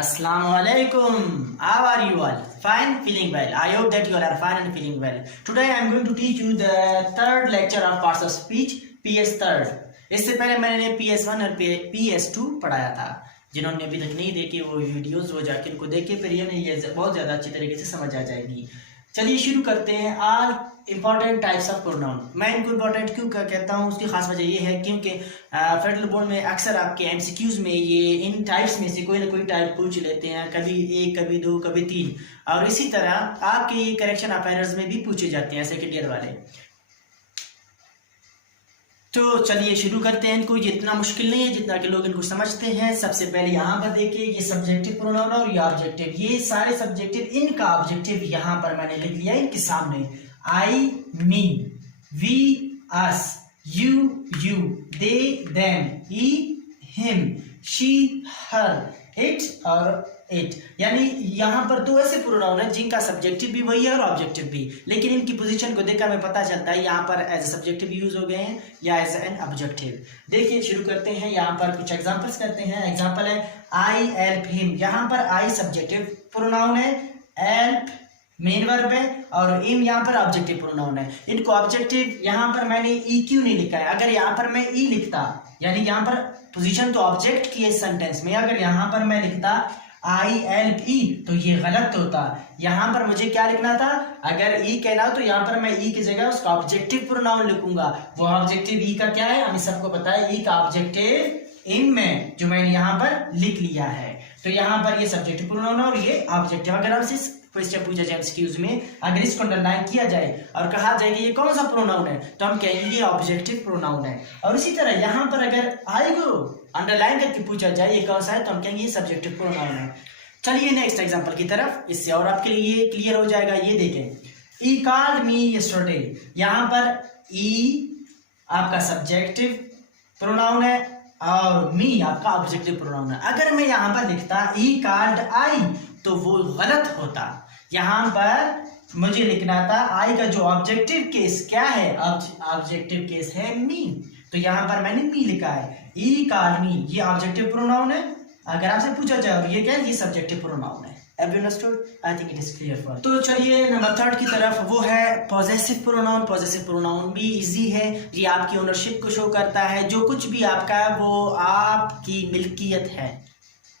Assalamu alaikum. How are you all? Fine, feeling well. I hope that you all are fine and feeling well. Today I am going to teach you the third lecture of parts of speech, PS third. इससे पहले मैंने PS1 और PS2 पढ़ाया था. जिन्होंने अभी तक नहीं देखे वो वीडियोस वो जाके इनको देखे, फिर ये बहुत ज़्यादा अच्छी तरीके से समझ आ जाएगी. चलिए शुरू करते हैं. आल इंपॉर्टेंट टाइप्स ऑफ प्रोनाउन. मैं इनको इंपॉर्टेंट क्यों कहता हूँ, उसकी खास वजह ये है क्योंकि फेडरल बोर्ड में अक्सर आपके एमसीक्यूज में ये इन टाइप्स में से कोई ना कोई टाइप पूछ लेते हैं, कभी एक, कभी दो, कभी तीन, और इसी तरह आपके ये करेक्शन ऑफ एरर्स में भी पूछे जाते हैं सेकंड ईयर वाले. तो चलिए शुरू करते हैं. इनको ये इतना मुश्किल नहीं है जितना कि लोग इनको समझते हैं. सबसे पहले यहाँ पर देखिए, ये सब्जेक्टिव प्रोनाउन और ये ऑब्जेक्टिव, ये सारे सब्जेक्टिव, इनका ऑब्जेक्टिव यहाँ पर मैंने लिख लिया इनके सामने. I, me, we, us, you, they, them, he, him, she, her, it और इट. यानी यहाँ पर दो ऐसे प्रोनाउन है जिनका सब्जेक्टिव भी वही है और ऑब्जेक्टिव भी, लेकिन इनकी पोजीशन को देखकर हमें पता चलता है यहाँ पर एज ए सब्जेक्टिव यूज हो गए हैं या एज एन ऑब्जेक्टिव. देखिए शुरू करते हैं. यहाँ पर कुछ एग्जांपल्स करते हैं. एग्जांपल है आई हेल्प हिम. यहाँ पर आई सब्जेक्टिव प्रोनाउन है, हेल्प मेन वर्ब है और हिम यहाँ पर ऑब्जेक्टिव प्रोनाउन है. इनको ऑब्जेक्टिव यहाँ पर मैंने ई क्यों नहीं लिखा है. अगर यहाँ पर मैं ई लिखता, यानी यहाँ पर पोजीशन तो ऑब्जेक्ट की है सेंटेंस में, अगर यहाँ पर मैं लिखता आई हेल्प ई तो ये गलत होता. यहाँ पर मुझे क्या लिखना था, अगर ई कहना हो तो यहाँ पर मैं ई की जगह उसका ऑब्जेक्टिव प्रोनाउन लिखूंगा. वो ऑब्जेक्टिव ई का क्या है हमें सबको पता है, ई का ऑब्जेक्टिव इन में जो मैंने यहाँ पर लिख लिया है. तो यहाँ पर ये सब्जेक्टिव प्रोनाउन और ये ऑब्जेक्टिव. अगर हमसे क्वेश्चन पूछा जाए एक्सक्यूज में, अगर इसको अंडरलाइन किया जाए और कहा जाए कि ये कौन सा प्रोनाउन है, तो हम कहेंगे ये ऑब्जेक्टिव प्रोनाउन है. और इसी तरह यहाँ पर अगर आई को अंडरलाइन करके पूछा जाए ये कौन सा है, तो हम कहेंगे ये सब्जेक्टिव प्रोनाउन है. चलिए नेक्स्ट एग्जांपल की तरफ, इससे और आपके लिए क्लियर हो जाएगा. ये देखें, ई कॉल्ड मी यस्टरडे. यहाँ पर ई आपका सब्जेक्टिव प्रोनाउन है और मी आपका ऑब्जेक्टिव प्रोनाउन है. अगर मैं यहाँ पर लिखता ई कॉल्ड आई तो वो गलत होता. यहाँ पर मुझे लिखना था आई का जो ऑब्जेक्टिव केस क्या है, ऑब्जेक्टिव केस है मी, तो यहाँ पर मैंने मी लिखा है. ई कॉल्ड मी ये ऑब्जेक्टिव प्रोनाउन है. अगर आपसे पूछा जाए और ये क्या है, ये सब्जेक्टिव प्रोनाउन है. Understood? I think it is clear for. तो चलिए नंबर थर्ड की तरफ, वो है पॉजेसिव प्रोनाउन. पॉजेसिव प्रोनाउन भी इजी है. ये आपकी ओनरशिप को शो करता है. जो कुछ भी आपका है वो आपकी मिल्कियत है.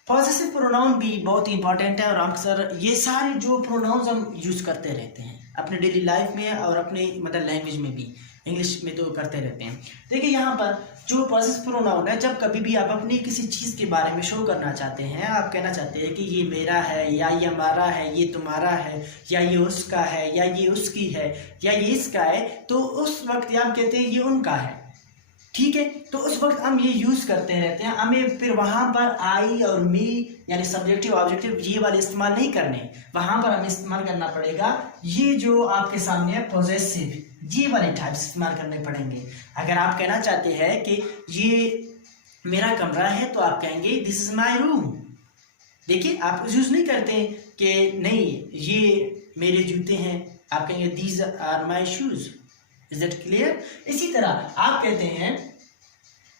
पॉजेसिव प्रोनाउन भी बहुत ही इंपॉर्टेंट है और अक्सर ये सारे जो प्रोनाउंस हम यूज करते रहते हैं अपने डेली लाइफ में और अपने मदर लैंग्वेज में भी, इंग्लिश में तो करते रहते हैं. देखिए यहाँ पर जो पॉजेसिव प्रोनाउन है, जब कभी भी आप अपनी किसी चीज़ के बारे में शो करना चाहते हैं, आप कहना चाहते हैं कि ये मेरा है या ये हमारा है, ये तुम्हारा है या ये उसका है या ये उसकी है या ये इसका है, तो उस वक्त हम कहते हैं ये उनका है. ठीक है, तो उस वक्त हम ये यूज करते रहते हैं. हमें फिर वहां पर आई और मी यानी सब्जेक्टिव ऑब्जेक्टिव ये वाले इस्तेमाल नहीं करने. वहां पर हमें इस्तेमाल करना पड़ेगा ये जो आपके सामने है पॉजेसिव, ये वाले टाइप्स इस्तेमाल करने पड़ेंगे. अगर आप कहना चाहते हैं कि ये मेरा कमरा है तो आप कहेंगे दिस इज माई रूम. देखिए आप यूज नहीं करते कि नहीं ये मेरे जूते हैं, आप कहेंगे these are my shoes. Is that clear? इसी तरह आप कहते हैं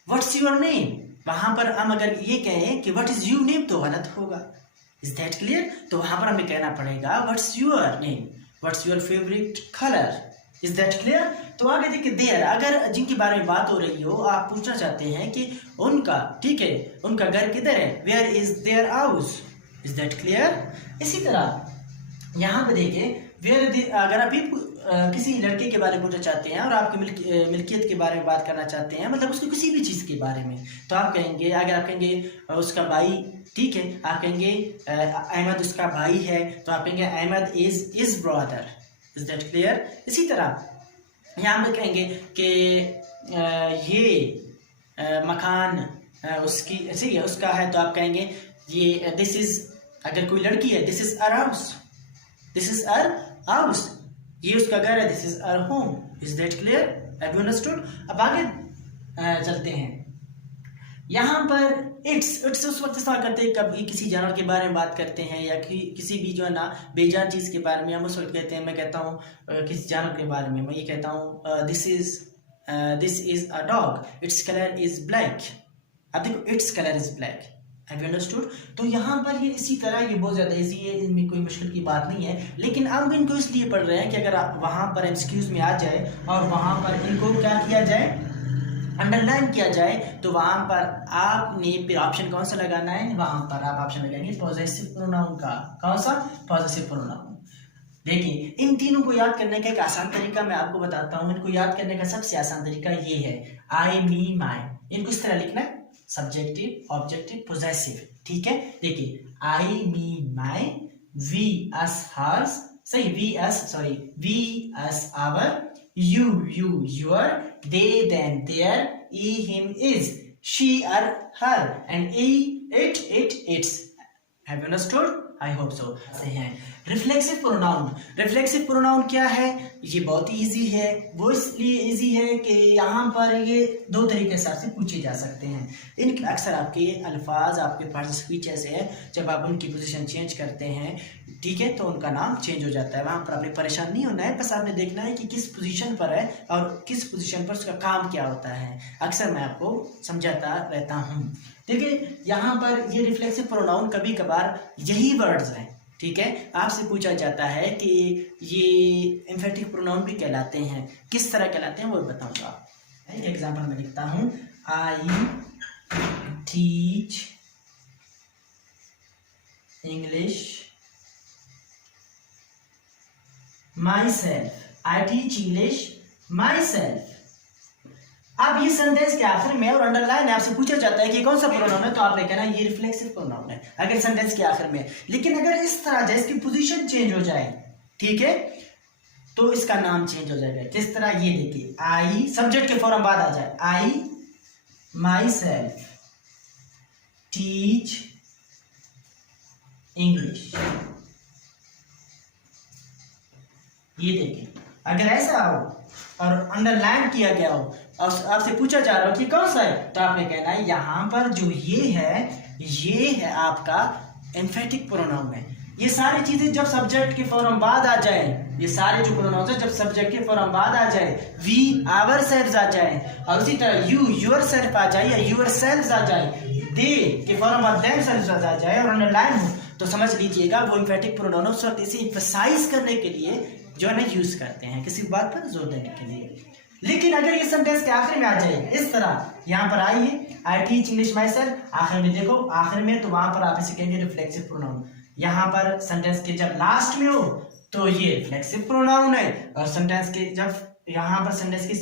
व्हाट्स योर नेम, वहां पर हम अगर ये कहें कि व्हाट इज योर नेम तो गलत होगा. Is that clear? तो वहां पर हमें कहना पड़ेगा what's your name, what's your favourite colour. Is that clear? तो आगे देखिए देयर, अगर जिनके बारे में बात हो रही हो आप पूछना चाहते हैं कि उनका, ठीक है, उनका घर किधर है, where is their house. Is that clear? इसी तरह यहाँ पे देखिए वेयर, अगर आप किसी लड़के के बारे में पूछना चाहते हैं और आपकी मिल्कियत के बारे में बात करना चाहते हैं, मतलब उसकी किसी भी चीज़ के बारे में, तो आप कहेंगे, अगर आप कहेंगे उसका भाई, ठीक है, आप कहेंगे अहमद उसका भाई है, तो आप कहेंगे Ahmed is brother. Is that clear? इसी तरह यहाँ पे कहेंगे कि ये मकान उसकी ऐसे ही उसका है, तो आप कहेंगे ये दिस इज, अगर कोई लड़की है this is her house, this is her house, ये उसका घर है, this is our home. Is that clear? Have you understood? अब आगे चलते हैं. यहाँ पर इट्स उस वक्त इस्तेमाल करते हैं कभी किसी जानवर के बारे में बात करते हैं या किसी भी जो है ना बेजान चीज़ के बारे में, हम उस वक्त कहते हैं, मैं कहता हूँ किसी जानवर के बारे में, मैं ये कहता हूँ this is a dog, its colour is black. अब देखो its colour is black, Have you understood? तो यहाँ पर ये इसी तरह, ये बहुत ज़्यादा इजी है, इनमें कोई मुश्किल की बात नहीं है, लेकिन हम इनको इसलिए पढ़ रहे हैं कि अगर आप वहाँ पर एमसीक्यूज में आ जाए और वहाँ पर इनको क्या किया जाए, अंडरलाइन किया जाए, तो वहाँ पर आपने फिर ऑप्शन कौन सा लगाना है, वहाँ पर आप ऑप्शन लगाएंगे पॉजेसिव प्रोनाउन का। कौन सा? Possessive pronoun. देखिए, इन तीनों को याद करने का एक आसान तरीका मैं आपको बताता हूँ। इनको याद करने का सबसे आसान तरीका ये है, आई, मी, माई। इनको इस तरह लिखना है, सब्जेक्टिव, ऑब्जेक्टिव, पोजेसिव। ठीक है, देखिए, I, me, my, we, us, hers, सही, we, us, our, you, your, they, them, their, he, him, is, she, her, and it, its. Have you understood? I hope so. सही है। Reflexive pronoun, reflexive pronoun क्या है? ये बहुत ही easy है। वो इसलिए इजी है कि यहाँ पर ये दो तरीके से पूछे जा सकते हैं। इन अक्सर आपके अल्फाज, आपके पार्ट्स ऑफ स्पीच ऐसे है, जब आप उनकी पोजीशन चेंज करते हैं, ठीक है, तो उनका नाम चेंज हो जाता है। वहाँ पर आपने परेशान नहीं होना है, बस आपने देखना है कि किस पोजीशन पर है और किस पोजीशन पर उसका काम क्या होता है। अक्सर मैं आपको समझाता रहता हूँ। देखिए, यहाँ पर ये रिफ्लेक्सिव प्रोनाउन कभी कभार यही वर्ड्स हैं, ठीक है, आपसे पूछा जाता है कि ये एम्फेटिक प्रोनाउन भी कहलाते हैं। किस तरह कहलाते हैं वो बताऊंगा। एक एग्जांपल मैं लिखता हूँ, I teach English my self. I teach English my self. अब ये सेंटेंस के आखिर में और अंडरलाइन है, आपसे पूछा जाता है कि कौन सा प्रोनाउन है, तो आपने कहना ये रिफ्लेक्सिव प्रोनाउन है अगर सेंटेंस के आखिर में। लेकिन अगर इस तरह जाए, इसकी पोजीशन चेंज हो जाए, ठीक है, तो इसका नाम चेंज हो जाएगा। किस तरह? ये देखिए, आई सब्जेक्ट के फौरन बाद आ जाए, आई माई सेल्फ टीच इंग्लिश। ये देखिए, अगर ऐसा हो और अंडरलाइन किया गया हो और आपसे पूछा जा रहा हो कि कौन सा है, तो आपने कहना है यहाँ पर जो ये है आपका एम्फेटिक प्रोनाउन है। ये सारी चीजें जब सब्जेक्ट के फौरन बाद आ जाए, ये सारे जो प्रोनाउन है जब सब्जेक्ट के फौरन बाद आ जाए, वी, आवर सेल्व्स आ जाए, और उसी तरह यू, योर सेल्फ आ जाए, या योर सेल्व्स आ जाए, दे के फौरन बाद देम सेल्व्स आ जाए और अंडरलाइन हो, तो समझ लीजिएगा वो एम्फेटिक प्रोनाउन उस वक्त इसे एम्फसाइज करने के लिए जो है ना यूज करते हैं, किसी बात पर जोर देने के लिए। लेकिन अगर ये सेंटेंस के आखिर में आ जाए, इस तरह यहाँ पर आई है, I teach English my self, आखिर में देखो, आखिर में, तो वहां पर आप इसे कहेंगे रिफ्लेक्सिव प्रोनाउन। यहाँ पर सेंटेंस के जब लास्ट में हो तो ये रिफ्लेक्सिव प्रोनाउन है, और सेंटेंस के जब यहाँ पर सेंटेंस के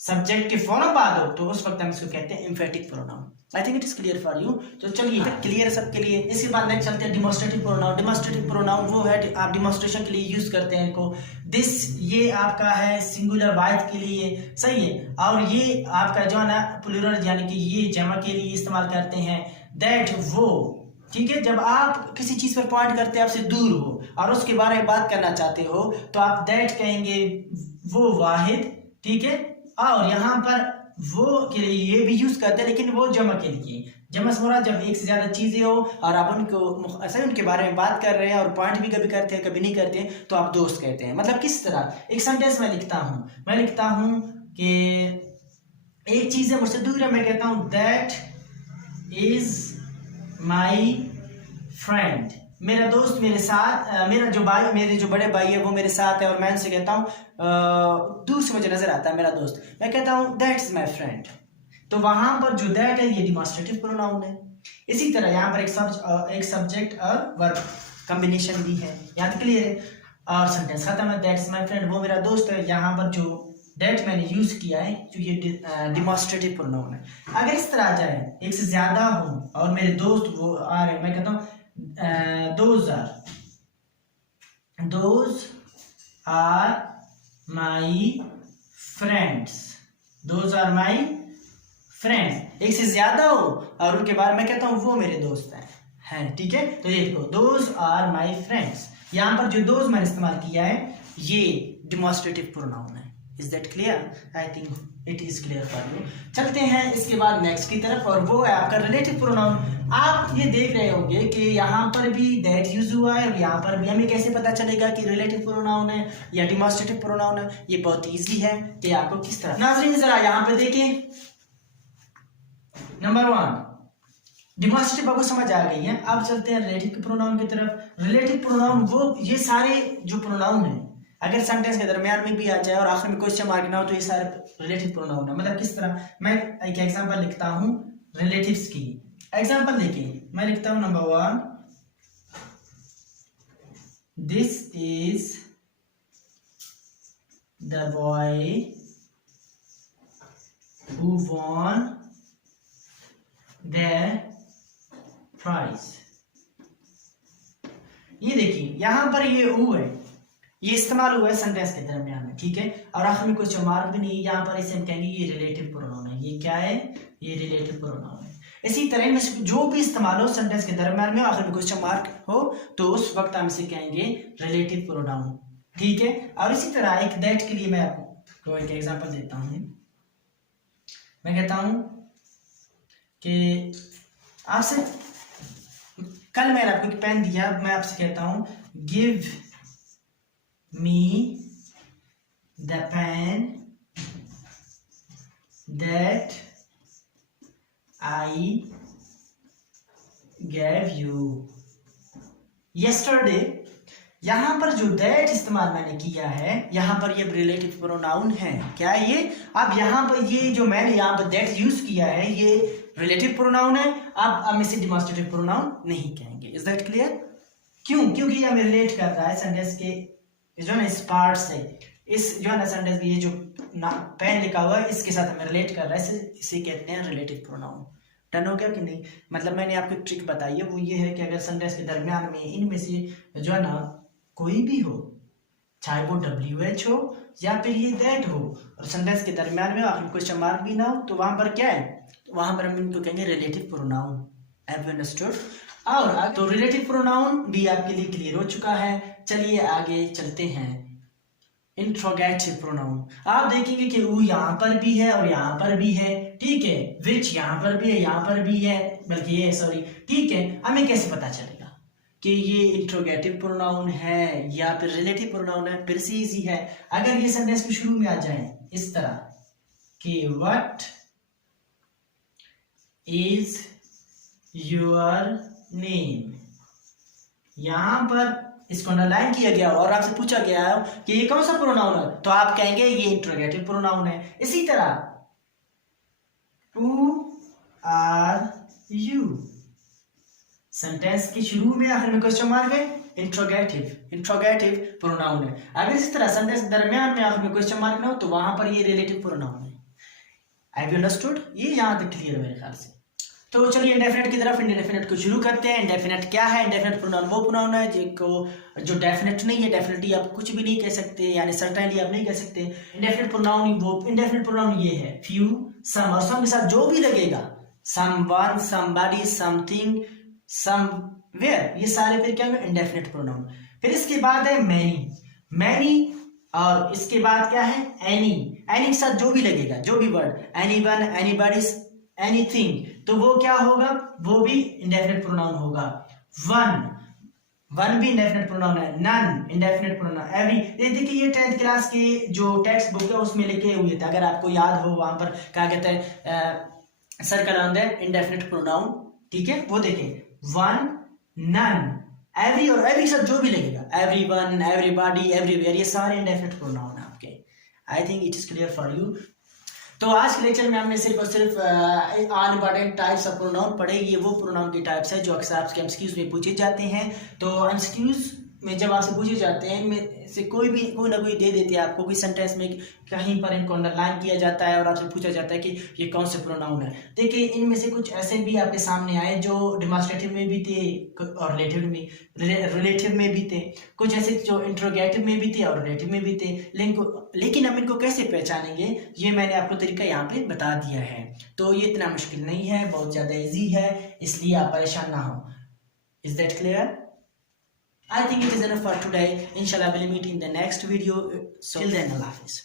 सब्जेक्ट के फौरन बाद हो तो उस वक्त हम इसको कहते हैं emphatic pronoun. I think it is clear for you. तो चलिए, क्लियर है सबके लिए। इसके बाद नेक्स्ट चलते हैं डिमॉन्स्ट्रेटिव प्रोनाउन। डिमॉन्स्ट्रेटिव प्रोनाउन वो है आप डिमॉन्स्ट्रेशन के लिए यूज करते हैं इनको। दिस ये आपका है सिंगुलर वाहिद के लिए, सही है, और ये आपका जो है ना प्लूरल यानी कि ये जमा के लिए इस्तेमाल करते हैं। दैट वो, ठीक है, जब आप किसी चीज पर पॉइंट करते हैं, आपसे दूर हो और उसके बारे में बात करना चाहते हो तो आप दैट कहेंगे, वो वाहिद, ठीक है। और यहाँ पर वो के लिए ये भी यूज करते हैं, लेकिन वो जमा के लिए। जमा से मुराद जब एक से ज्यादा चीजें हो और आप उनको ऐसे उनके बारे में बात कर रहे हैं और पॉइंट भी कभी करते हैं कभी नहीं करते हैं, तो आप दोस्त कहते हैं। मतलब किस तरह, एक सेंटेंस मैं लिखता हूं कि एक चीज है मुझसे दूर है, मैं कहता हूं दैट इज माई फ्रेंड। मेरा दोस्त मेरे साथ, मेरे जो बड़े भाई है वो मेरे साथ है, और मैं उनसे कहता हूँ दूर से मुझे नजर आता है मेरा दोस्त, मैं कहता हूँ दैट इज माई फ्रेंड। तो वहां पर जो दैट है ये डिमॉन्स्ट्रेटिव प्रोनाउन है। इसी तरह यहाँ पर एक सब्जेक्ट और वर्ब कॉम्बिनेशन भी है। यहाँ तक क्लियर है? और सेंटेंस खत्म है, दैट इज माई फ्रेंड, वो मेरा दोस्त है। यहाँ पर जो दैट मैंने यूज किया है जो ये डिमॉन्स्ट्रेटिव प्रोनाउन है। अगर इस तरह आ जाए, एक से ज्यादा हो और मेरे दोस्त वो आ रहे, मैं कहता हूँ those are my friends, those are my friends। एक से ज्यादा हो और उनके बारे में कहता हूँ वो मेरे दोस्त हैं, ठीक है। तो ये देखो, those are my friends। यहाँ पर जो those मैंने इस्तेमाल किया है ये डिमॉन्स्ट्रेटिव प्रोनाउन है। Is that clear? I think it is clear for you. चलते हैं इसके बाद नेक्स्ट की तरफ, और वो है आपका रिलेटिव प्रोनाउन। आप ये देख रहे होंगे कि यहाँ पर भी दैट यूज हुआ है और यहाँ पर भी। हमें कैसे पता चलेगा कि रिलेटिव प्रोनाउन है या डिमॉन्स्ट्रेटिव प्रोनाउन है? ये बहुत इजी है कि आपको किस तरह। नाज़रीन जरा यहाँ पे देखिए, नंबर 1 डिमॉन्स्ट्रेटिव आपको समझ आ गई है। अब चलते हैं रिलेटिव प्रोनाउन की तरफ। रिलेटिव प्रोनाउन वो ये सारे जो प्रोनाउन है अगर सेंटेंस के दरमियान में भी आ जाए और आखिर में क्वेश्चन मार्क ना हो तो ये सारे रिलेटिव प्रोनाउन है। मतलब किस तरह, मैं एक एग्जांपल लिखता हूँ रिलेटिव्स की। एग्जांपल देखिए, मैं लिखता हूँ number 1, this is the boy who won the prize। ये देखिए यहां पर ये ऊ है, ये इस्तेमाल हुआ है सेंटेंस के दरमियान में, ठीक है, और आखिर में क्वेश्चन मार्क भी नहीं। यहां पर इसे हम कहेंगे ये रिलेटिव प्रोनाउन है। ये क्या है? ये रिलेटिव प्रोनाउन है। इसी तरह में जो भी इस्तेमाल हो सेंटेंस के दरमियान में आखिर में क्वेश्चन मार्क हो तो उस वक्त हम इसे कहेंगे रिलेटिव प्रोनाउन, ठीक है। और इसी तरह एक दैट के लिए मैं आपको एक एग्जांपल देता हूं। मैं कहता हूं कि आपसे कल मैंने आपको एक पेन दिया, मैं आपसे कहता हूं give me the pen that I gave you yesterday। यहां पर जो दैट इस्तेमाल मैंने किया है, यहां पर ये रिलेटिव प्रोनाउन है। क्या है ये? अब यहां पर ये जो मैंने यहां पर दैट यूज किया है ये रिलेटिव प्रोनाउन है। अब हम इसे डिमॉन्स्ट्रेटिव प्रोनाउन नहीं कहेंगे। Is that clear? क्यों? क्योंकि ये हमें रिलेट कर रहा है सेंटेंस के जो है इस पार्ट से, इस जो है ना सेंटेंस में ये जो पेन लिखा हुआ है इसके साथ हमें रिलेट कर रहा है, इसे कहते हैं रिलेटिव प्रोनाउन। डन हो गया कि नहीं? मतलब मैंने आपको एक ट्रिक बताई है, वो ये है कि अगर सेंटेंस के दरमियान में इनमें से जो है ना कोई भी हो, चाहे वो WH हो या फिर ये दैट हो, और सेंटेंस के दरमियान में आखिर क्वेश्चन मार्क भी ना हो तो वहां पर क्या है? वहां पर हम इनको कहेंगे relative pronoun. Have you understood? और तो रिलेटिव प्रोनाउन भी आपके लिए क्लियर हो चुका है। चलिए आगे चलते हैं। इंट्रोगेटिव प्रोनाउन आप देखेंगे कि वो यहाँ पर भी है और यहाँ पर भी है, ठीक है, विच यहाँ पर भी है, यहाँ पर भी है, बल्कि ये सॉरी, ठीक है। हमें कैसे पता चलेगा कि ये इंट्रोगेटिव प्रोनाउन है या फिर रिलेटिव प्रोनाउन है? फिर से इजी है, अगर ये सेंटेंस के शुरू में आ जाए इस तरह कि व्हाट इज योर नेम, यहां पर इसको अंडरलाइन किया गया और आपसे पूछा गया है कि ये कौन सा प्रोनाउन है, तो आप कहेंगे ये इंट्रोगेटिव प्रोनाउन है। इसी तरह हु आर यू, सेंटेंस के शुरू में आखिर में क्वेश्चन मार्क है, इंट्रोगेटिव प्रोनाउन है। अगर इस तरह सेंटेंस के दरमियान में आखिर में क्वेश्चन मार्क ना हो तो वहां पर ये रिलेटिव प्रोनाउन है। Have you understood? ये यहां तक क्लियर है मेरे ख्याल से। तो चलिए इंडेफिनेट की तरफ, इंडेफिनेट को शुरू करते हैं। इंडेफिनेट क्या है? इंडेफिनेट प्रोनाउन वो प्रोनाउन है जो डेफिनेट नहीं है, डेफिनेटली आप कुछ भी नहीं कह सकते, यानी सर्टेनली आप नहीं कह सकते। इंडेफिनेट प्रोनाउन वो इंडेफिनेट प्रोनाउन ये है फ्यू, सम, और सम के साथ जो भी लगेगा, समवन, समबडी, समथिंग, समवेयर, ये सारे फिर क्या है? Indefinite pronoun. फिर इसके बाद है मैनी, और इसके बाद क्या है? एनी के साथ जो भी लगेगा, जो भी वर्ड, एनीवन, एनीबॉडी, एनीथिंग, तो वो क्या होगा? वो भी इंडेफिनेट प्रोनाउन होगा। वन भी इंडेफिनेट प्रोनाउन है। None indefinite pronoun. एवरी, ये देखिए ये 10th क्लास की जो टेक्स्ट बुक है उसमें लिखे हुए थे, अगर आपको याद हो वहां पर क्या कहते हैं circle on the indefinite pronoun, ठीक है, वो देखें वन, नन, एवरी, और एवरी के साथ जो भी लगेगा, एवरीवन, एवरीबॉडी, एवरीवेयर, ये सारे इंडेफिनेट प्रोनाउन है आपके। I think it is clear for you. तो आज के लेक्चर में हमने सिर्फ और सिर्फ अनइम्पॉर्टेंट टाइप्स ऑफ प्रोनाउन पढ़े। ये वो प्रोनाउन के टाइप्स है जो अक्सर आपके एमसीक्यूज में पूछे जाते हैं। तो एमसीक्यूज में जब आपसे पूछे जाते हैं इनमें से कोई ना कोई दे देते हैं आपको, कोई सेंटेंस में कहीं पर इनको अंडरलाइन किया जाता है और आपसे पूछा जाता है कि ये कौन से प्रोनाउन है। देखिए इनमें से कुछ ऐसे भी आपके सामने आए जो डिमॉन्स्ट्रेटिव में भी थे और रिलेटिव में भी थे, कुछ ऐसे जो इंट्रोगेटिव में भी थे और रिलेटिव में भी थे। लेकिन हम इनको कैसे पहचानेंगे ये मैंने आपको तरीका यहाँ पे बता दिया है। तो ये इतना मुश्किल नहीं है, बहुत ज़्यादा ईजी है, इसलिए आप परेशान ना हो। Is that clear? I think it is enough for today. Inshallah, we'll meet in the next video. So till then, Allah Hafiz.